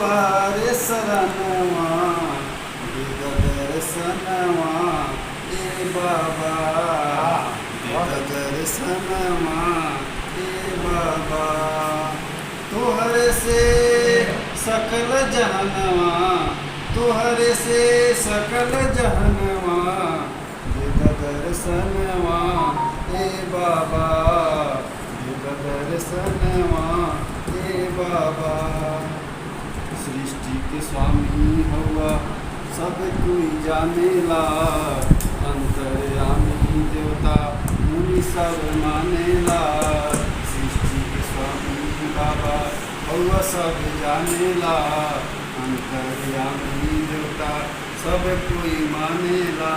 तोहारे शरणवा दीद दर्शनवा ए बाबा दीद दर्शनवा ए बाबा तोहरे से सकल जहनवा तोहरे से सकल जहनवा दीद दर्शनवा ए बाबा दीद दर्शनवा ए बाबा सृष्टि के स्वामी हुआ सब कोई जानेला अंतर्यामी देवता मुनि सब मानेला सृष्टि के स्वामी बाबा हुआ सब जानेला अंतर्यामी देवता सब कोई मानेला।